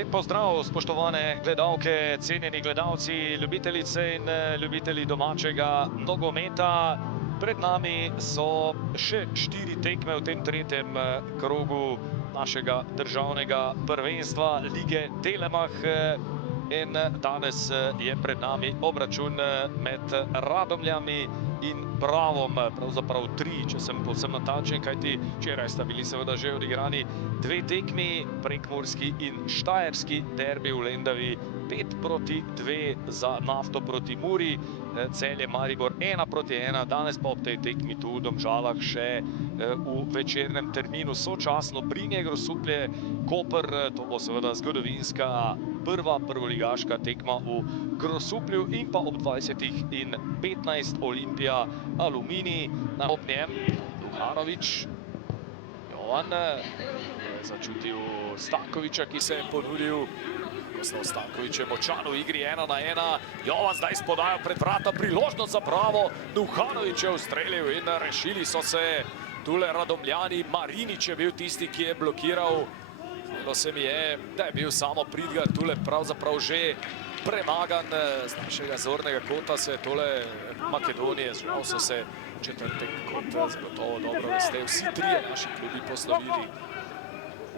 Lep pozdrav, spoštovane gledalke, cenjeni gledalci, ljubitelice in ljubitelji domačega nogometa. Pred nami so še 4 tekme v tem tretjem krogu našega državnega prvenstva Lige Telemach. In danes je pred nami obračun med Radomljami in Bravom, pravzaprav 3, če sem povsem natančen, kajti včeraj sta bili seveda že odigrani 2 tekmi, prekmurski in štajerski derbi v Lendavi, 5-2 za Nafto proti Muri, Celje Maribor 1-1, danes pa ob tej tekmi tu v Domžalah še v večernem terminu sočasno Brinje Grosuplje, Koper, to bo seveda zgodovinska prva prvoligaška tekma v Grosuplju in pa ob 20:15 Olimpija Aluminij. Ob njem Duhanović, Jovan je začutil Stankovića, ki se je ponudil. Jakoslav Stanković je močan v igri 1-1. Jovan zdaj spodaja pred vrata, priložnost za Bravo. Duhanović je ustrelil in rešili so se tule Radomljani. Marinič je bil tisti, ki je blokiral. Zdelo se mi je, da je bil samo Pridgar tule pravzaprav že premagan. Z našega zornega kota se tole Makedonije, žal so se četrtek, kot zagotovo dobro veste, vsi 3 naši klubi poslovili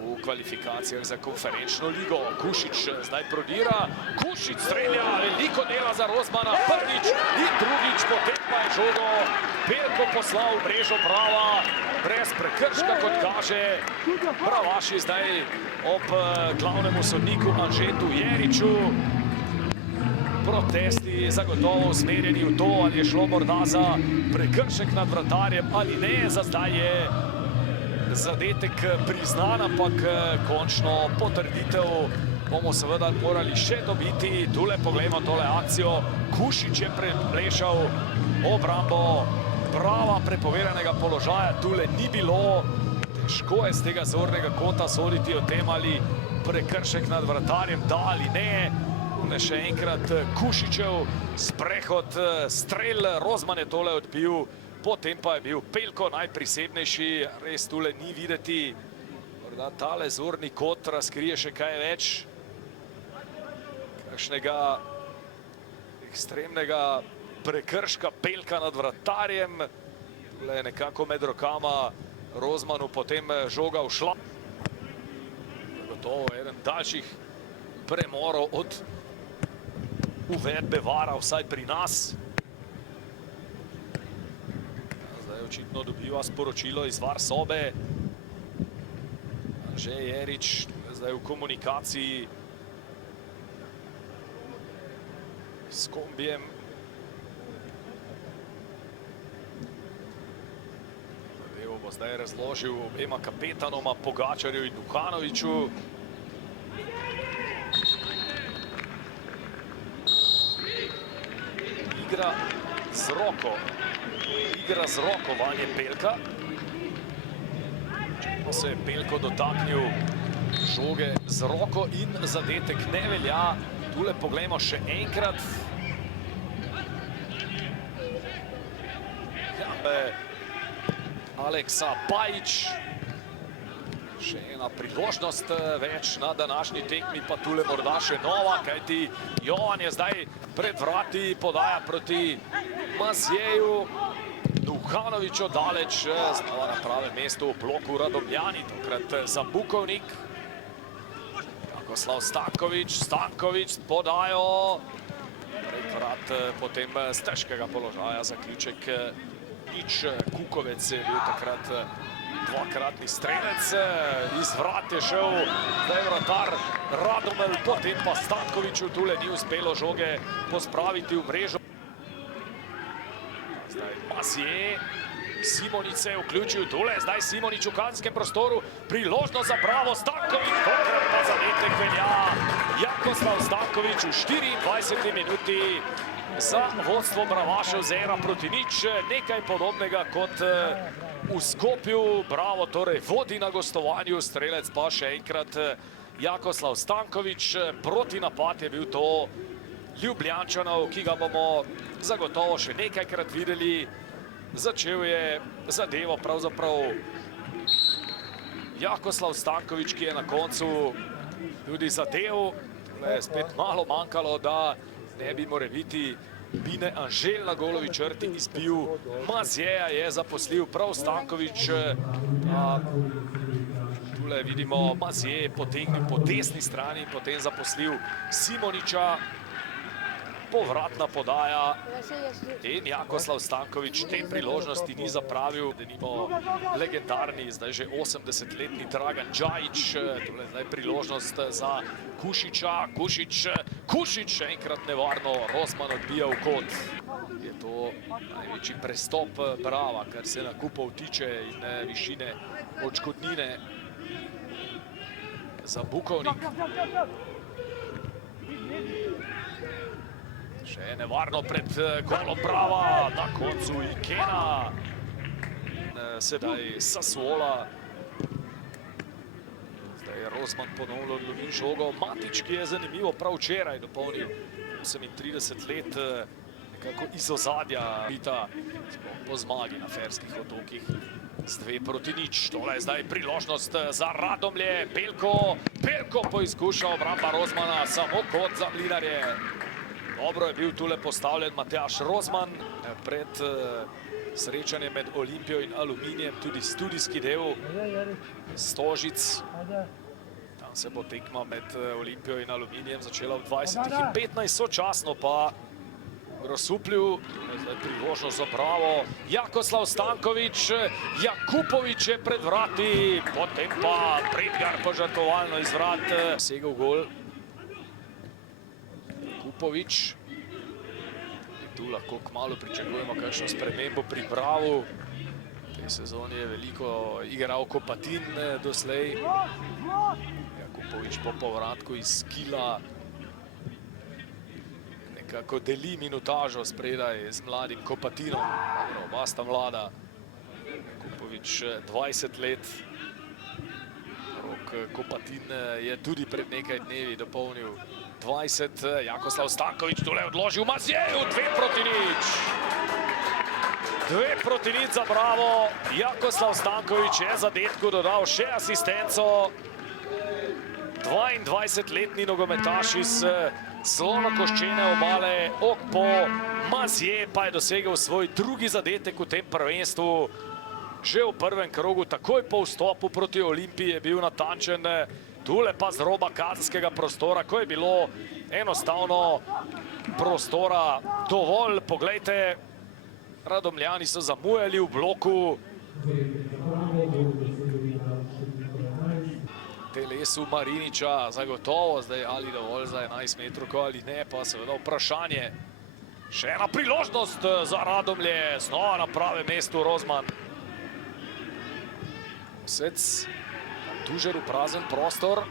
v kvalifikacijah za konferenčno ligo. Kušič zdaj prodira, Kušič strelja, veliko dela za Rozmana, prvič in drugič, potem pa je žogo Pelko poslal v mrežo Brava, brez prekrška, kot kaže. Bravaši zdaj ob glavnemu sodniku Anžetu Jeriču. Protesti zagotovo usmerjeni v to, ali je šlo morda za prekršek nad vratarjem ali ne. Za zdaj je zadetek priznan, ampak končno potrditev bomo seveda morali še dobiti. Tule poglejmo tole akcijo. Kušič je preplešal obrambo Brava, prepovedanega položaja tule ni bilo. Težko je z tega zornega kota soditi o tem, ali prekršek nad vratarjem da ali ne. Tule še enkrat Kušičev sprehod, strel, Rozman je tole odbil. Potem pa je bil Pelko najprisebnejši, res tule ni videti. Morda tale zorni kot razkrije še kaj več. Kakšnega ekstremnega prekrška Pelka nad vratarjem. Tule je nekako med rokama Rozmanu potem žoga ušla. Gotovo eden daljših premorov od uvedbe vara, vsaj pri nas. Očitno dobiva sporočilo iz VAR sobe. Anže Jerič zdaj v komunikaciji s kombijem. Zadevo bo zdaj razložil obema kapetanoma, Pogačarju in Duhanoviću. Igra z roko. Igra z roko Vanje Pelka. Čeprav se je Pelko dotaknil žoge z roko in zadetek ne velja. Tule poglejmo še enkrat. Aleksa Pajić. Še ena priložnost več na današnji tekmi, pa tule morda še nova, kajti Jovan je zdaj pred vrati, podaja proti Masjeju. Duhanović odaleč, znova na pravem mestu v bloku Radomljani, tokrat za Bukovnik. Jakoslav Stanković, Stanković podajo. Prek vrat potem z težkega položaja zaključek nič. Kukovec je bil takrat dvakratni strelec. Iz vrat je šel zdaj vratar Radomel, potem pa Stankoviću tule ni uspelo žoge pospraviti v mrežo. Zdaj Masje, Simonič se je vključil tule, zdaj Simonič v kanskem prostoru, priložnost za Bravo, Stanković, tokrat pa zadetek velja. Jakoslav Stanković v 24. minuti za vodstvo Bravašev z 1-0, nekaj podobnega kot v Skopju. Bravo torej vodi na gostovanju, strelec pa še enkrat Jakoslav Stanković. Protinapad je bil to Ljubljančanov, ki ga bomo zagotovo še nekajkrat videli. Začel je zadevo pravzaprav Jakoslav Stanković, ki je na koncu tudi zadev. Je spet malo manjkalo, da ne bi morebiti Bine Anžel na golovi črti izbil. Mazjeja je zaposlil prav Stanković. Tule vidimo, Mazje je potegnil po desni strani in potem zaposlil Simoniča. Povratna podaja in Jakoslav Stanković te priložnosti ni zapravil. Denimo legendarni, zdaj že 80-letni Dragan Džajić. Tole zdaj priložnost za Kušića. Kušić še enkrat nevarno. Rozman odbija v kot. Je to največji prestop Brava, kar se nakupov tiče in višine odškodnine za Bukovnik. Še nevarno pred golom Brava, na koncu Ikena. Sedaj Sassuola. Zdaj je Rozman ponovno odlovil žogo. Matić, ki je zanimivo prav včeraj dopolnil 38 let, nekako iz ozadja bita po zmagi na Ferskih otokih z 2-0. Tole je zdaj priložnost za Radomlje. Belko poizkuša obramba Rozmana, samo kot za Mlinarje. Dobro je bil tule postavljen Matjaž Rozman pred srečanjem med Olimpijo in Aluminijem, tudi studijski del Stožic. Tam se bo tekma med Olimpijo in Aluminijem začela v 20 in 15, sočasno pa Grosuplju. Zdaj priložnost za Bravo. Jakoslav Stanković, Jakupović je pred vrati, potem pa Predgar požrtvovalno iz vrat. Segel gol. Jakupović. Tu lahko kmalu pričakujemo kakšno spremembo pri Bravu. V tej sezoni je veliko igral Kopatin doslej. Jakupović po povratku iz Kila nekako deli minutažo spredaj z mladim Kopatinom. Oba sta mlada. Jakupović 20 let. Rok Kopatin je tudi pred nekaj dnevi dopolnil 20. Jakoslav Stanković tule odložil Mazjeju, 2-0. 2-0 za Bravo. Jakoslav Stanković je zadetku dodal še asistenco. 22-letni nogometaš iz Slonokoščene obale, Okpo. Mazje pa je dosegel svoj drugi zadetek v tem prvenstvu. Že v prvem krogu, takoj po vstopu proti Olimpiji je bil natančen. Tule pa z roba kazenskega prostora, ko je bilo enostavno prostora dovolj. Poglejte, Radomljani so zamujali v bloku. Telesu Mariniča zagotovo zdaj ali dovolj za 11 metrovko ali ne, pa seveda vprašanje. Še ena priložnost za Radomlje, znova na pravem mestu Rozman. Osec. Tužer v prazen prostor.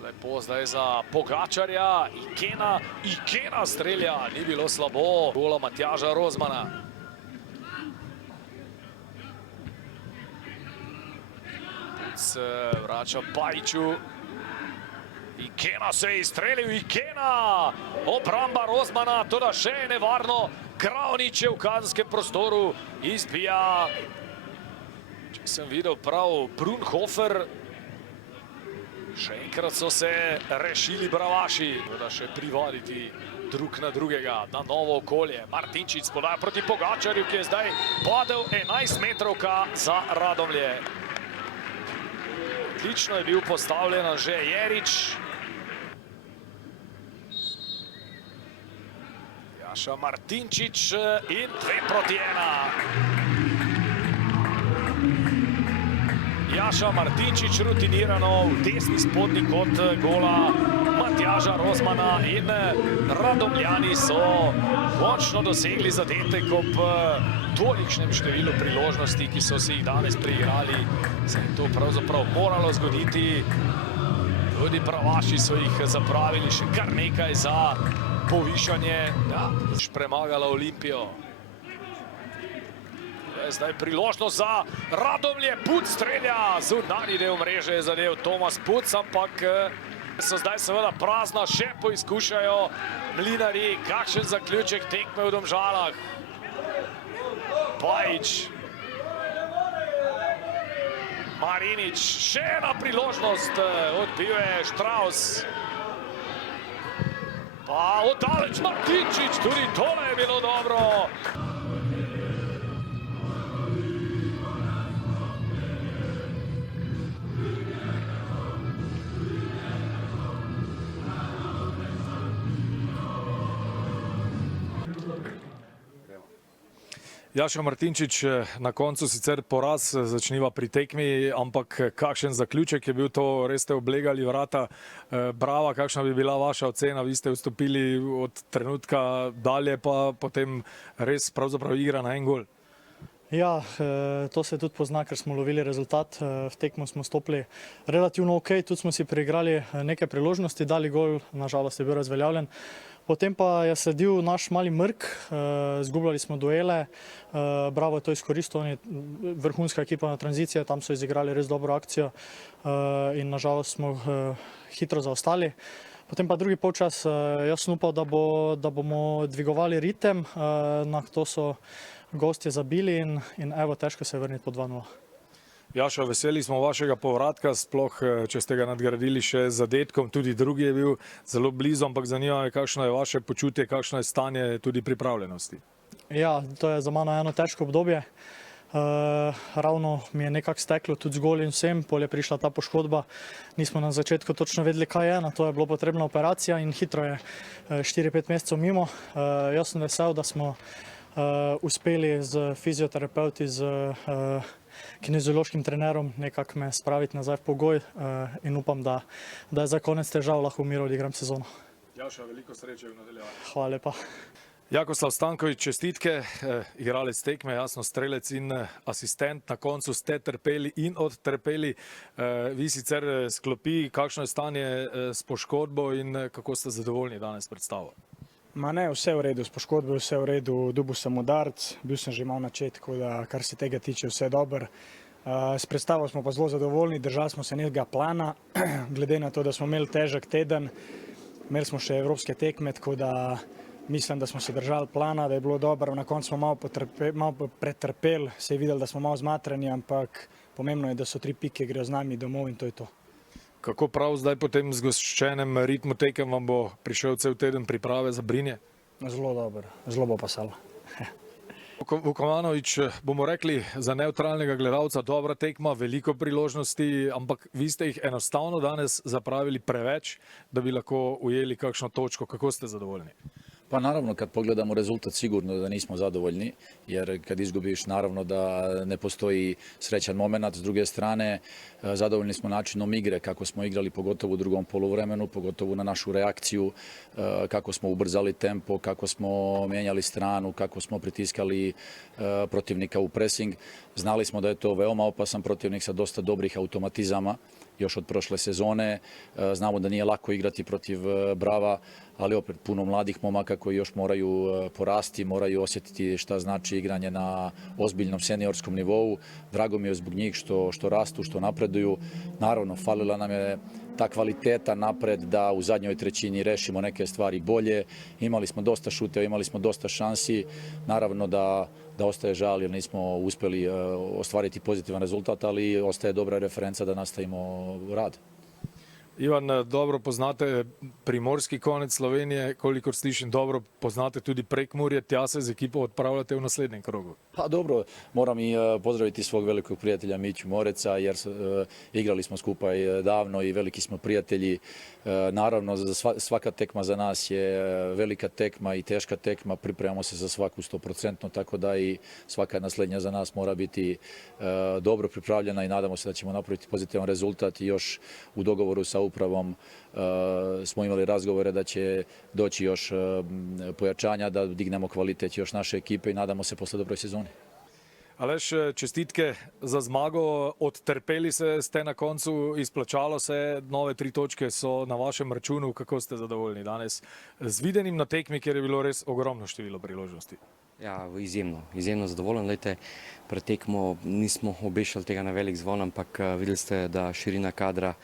Lepo zdaj za Pogačarja. Ikena strelja. Ni bilo slabo. Gola Matjaža Rozmana. Vrača Pajiću. Ikena se je izstrelil. Ikena! Obramba Rozmana. Toda še je nevarno. Kravnič je v kazenskem prostoru. Izbija. Če sem videl prav, Brunhofer. Še enkrat so se rešili Bravaši. Da še privaditi drug na drugega, na novo okolje. Martinčič podaja proti Pogačarju, ki je zdaj padel 11 metrovka za Radomlje. Odlično je bil postavljen Anže Jerič. Jaša Martinčič in 2-1. Jaša Martinčič rutinirano v desni spodnji kot gola Matjaža Rozmana in Radomljani so končno dosegli zadetek ob tolikšnem številu priložnosti, ki so si jih danes priigrali. Se je to pravzaprav moralo zgoditi. Tudi Bravaši so jih zapravili še kar nekaj za povišanje. Ja, premagala Olimpijo. Zdaj priložnost za Radomlje. Puc strelja. Zunanji del mreže je zadev Tomas Puc, ampak so zdaj seveda prazna. Še poizkušajo Mlinarji. Kakšen zaključek tekme v Domžalah. Pajić. Marinič, še ena priložnost, odbil je Štravs. Pa oddaleč Martinčič, tudi tole je bilo dobro. Jaša Martinčič, na koncu sicer poraz, začniva pri tekmi, ampak kakšen zaključek je bil to, res ste oblegali vrata Brava, kakšna bi bila vaša ocena, vi ste vstopili od trenutka dalje, pa potem res pravzaprav igra na en gol. Ja, to se tudi pozna, ker smo lovili rezultat, v tekmo smo stopili relativno ok, tudi smo si preigrali nekaj priložnosti, dali gol, nažalost je bil razveljavljen. Potem pa je sledil naš mali mrk, zgubljali smo duele, Bravo je to izkoristil, on je vrhunska ekipa na tranzicije, tam so izigrali res dobro akcijo in nažalost smo hitro zaostali. Potem pa drugi polčas, jaz sem upal, da bomo dvigovali ritem, na to so gostje zabili in evo, težko se je vrniti po 2:0. Jaša, veseli smo vašega povratka, sploh če ste ga nadgradili še z zadetkom, tudi drugi je bil zelo blizu, ampak zanima me, kakšno je vaše počutje, kakšno je stanje tudi pripravljenosti. Ja, to je za mano eno težko obdobje. Ravno mi je nekako steklo tudi z gol in vsem, pol je prišla ta poškodba, nismo na začetku točno vedeli, kaj je, na to je bilo potrebna operacija in hitro je 4-5 mesecev mimo. Jaz sem vesel, da smo uspeli z fizioterapeuti, z kineziološkim trenerom nekako me spraviti nazaj v pogoj in upam, da je za konec težav lahko v miru odigram sezono. Jaša, veliko sreče v nadaljevanju. Hvala lepa. Jakoslav Stanković, čestitke, igralec tekme, jasno strelec in asistent, na koncu ste trpeli in odtrpeli. Vi sicer sklopi, kakšno je stanje s poškodbo in kako ste zadovoljni danes predstavo? Ma ne, vse v redu, s poškodbo je vse v redu, dobil sem udarc, bil sem že malo na začetku, da kar se tega tiče vse dobro. S predstavo smo pa zelo zadovoljni, držali smo se nekega plana, glede na to, da smo imeli težek teden, imeli smo še evropske tekme, tako da mislim, da smo se držali plana, da je bilo dobro, na koncu smo malo pretrpeli, se je videli, da smo malo zmatrani, ampak pomembno je, da so 3 pike, grejo z nami domov in to je to. Kako prav zdaj po tem zgoščenem ritmu tekem vam bo prišel cel teden priprave za Brinje? Zelo dobro, zelo bo pasalo. Vukomanović, bomo rekli za neutralnega gledalca, dobra tekma, veliko priložnosti, ampak vi ste jih enostavno danes zapravili preveč, da bi lahko ujeli kakšno točko. Kako ste zadovoljni? Pa naravno, kad pogledamo rezultat, sigurno da nismo zadovoljni, jer kad izgubiš, naravno da ne postoji srećan moment. S druge strane, zadovoljni smo načinom igre, kako smo igrali, pogotovo u drugom poluvremenu, pogotovo na našu reakciju, kako smo ubrzali tempo, kako smo mijenjali stranu, kako smo pritiskali protivnika u pressing. Znali smo da je to veoma opasan protivnik sa dosta dobrih automatizama, još od prošle sezone. Znamo da nije lako igrati protiv Brava, ali opet puno mladih momaka koji još moraju porasti, moraju osjetiti šta znači igranje na ozbiljnom seniorskom nivou. Drago mi je zbog njih što rastu, što napreduju. Naravno, falila nam je ta kvaliteta napred da u zadnjoj trećini rešimo neke stvari bolje. Imali smo dosta šuteva, imali smo dosta šansi. Naravno da ostaje žal jer nismo uspjeli ostvariti pozitivan rezultat, ali ostaje dobra referenca da nastavimo rad. Ivan, dobro poznate primorski konec Slovenije, kolikor slišim, dobro poznate tudi Prekmurje, tja se z ekipo odpravljate v naslednjem krogu. Pa dobro, moram i pozdraviti svog velikog prijatelja Miću Moreca, jer igrali smo skupaj davno i veliki smo prijatelji. Naravno, svaka tekma za nas je velika tekma i teška tekma, pripremamo se za svaku 100%, tako da i svaka naslednja za nas mora biti dobro pripravljena i nadamo se da ćemo napraviti pozitivan rezultat i još u dogovoru sa upravom smo imali razgovore da će doći još pojačanja, da dignemo kvalitet još naše ekipe i nadamo se posle dobroj sezoni. Aleš, čestitke za zmago, odtrpeli ste na koncu, izplačalo se, nove 3 točke so na vašem računu, kako ste zadovoljni danes z videnim na tekmi, kjer je bilo res ogromno število priložnosti? Ja, izjemno zadovoljen. Lejte, pred tekmo nismo obešali tega na velik zvon, ampak videli ste, da širina kadra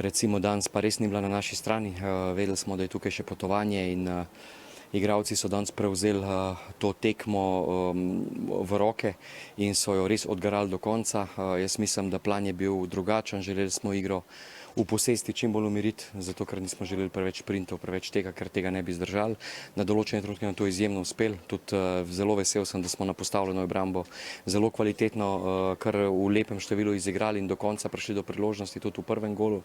recimo danes pa res ni bila na naši strani. Vedeli smo, da je tukaj še potovanje in Igralci so danes prevzeli to tekmo v roke in so jo res odgarali do konca. Jaz mislim, da plan je bil drugačen, želeli smo igro v posesti čim bolj umiriti, zato ker nismo želeli preveč sprintov, preveč tega, ker tega ne bi zdržali. Na določene trenutke nam to izjemno uspel, tudi zelo vesel sem, da smo na postavljeno obrambo zelo kvalitetno, kar v lepem številu izigrali in do konca prišli do priložnosti tudi v prvem golu.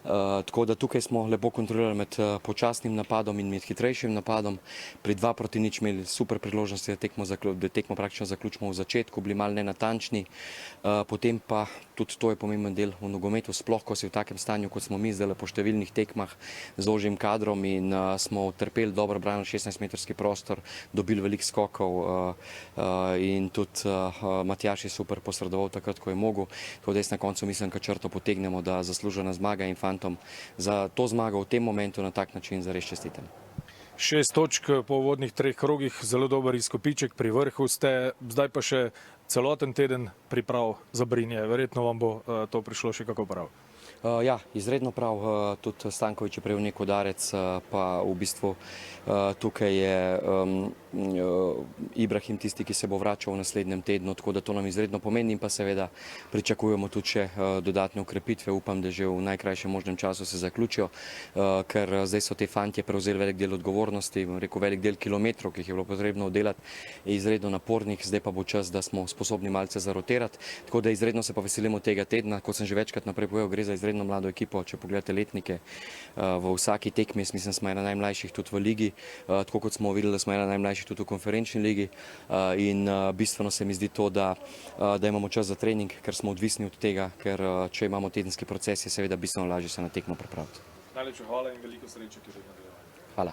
Tako da tukaj smo lepo kontrolirali med počasnim napadom in med hitrejšim napadom. Pri 2-0 imeli super priložnosti, da tekmo praktično zaključimo v začetku, bili malo nenatančni. Potem pa tudi to je pomemben del v nogometu, sploh ko si v takem stanju, kot smo mi zdaj po številnih tekmah z ožjim kadrom in smo utrpeli dobro branili 16-metrski prostor, dobili veliko skokov in tudi Matjaž je super posredoval takrat, ko je mogel. Tako da jaz na koncu mislim, kad črto potegnemo, da zaslužena zmaga in fantom za to zmago v tem momentu na tak način zares čestitam. 6 točk po uvodnih 3 krogih, zelo dober izkupiček, pri vrhu ste, zdaj pa še celoten teden priprav za Brinje. Verjetno vam bo to prišlo še kako prav. Ja, izredno prav, tudi Stanković je prejel nek udarec, pa v bistvu tukaj je Ibrahim tisti, ki se bo vračal v naslednjem tednu, tako da to nam izredno pomeni in pa seveda pričakujemo tudi še dodatne ukrepitve. Upam, da že v najkrajšem možnem času se zaključijo, ker zdaj so te fantje prevzeli velik del odgovornosti, rekel velik del kilometrov, ki jih je bilo potrebno oddelati, je izredno napornih, zdaj pa bo čas, da smo sposobni malce zarotirati, tako da izredno se pa veselimo tega tedna, kot sem že večkrat naprej povedal, gre za izredno mlado ekipo, če pogledate letnike v vsaki tekmi, mislim, smo ena najmlajših tudi v ligi, tako kot smo videli, da smo ena najmlajših tudi v konferenčni ligi in bistveno se mi zdi to, da imamo čas za trening, ker smo odvisni od tega, ker če imamo tedenski proces, je seveda bistveno lažje se na tekmo pripraviti. Najlepša hvala in veliko sreče tudi v nadaljevanju. Hvala.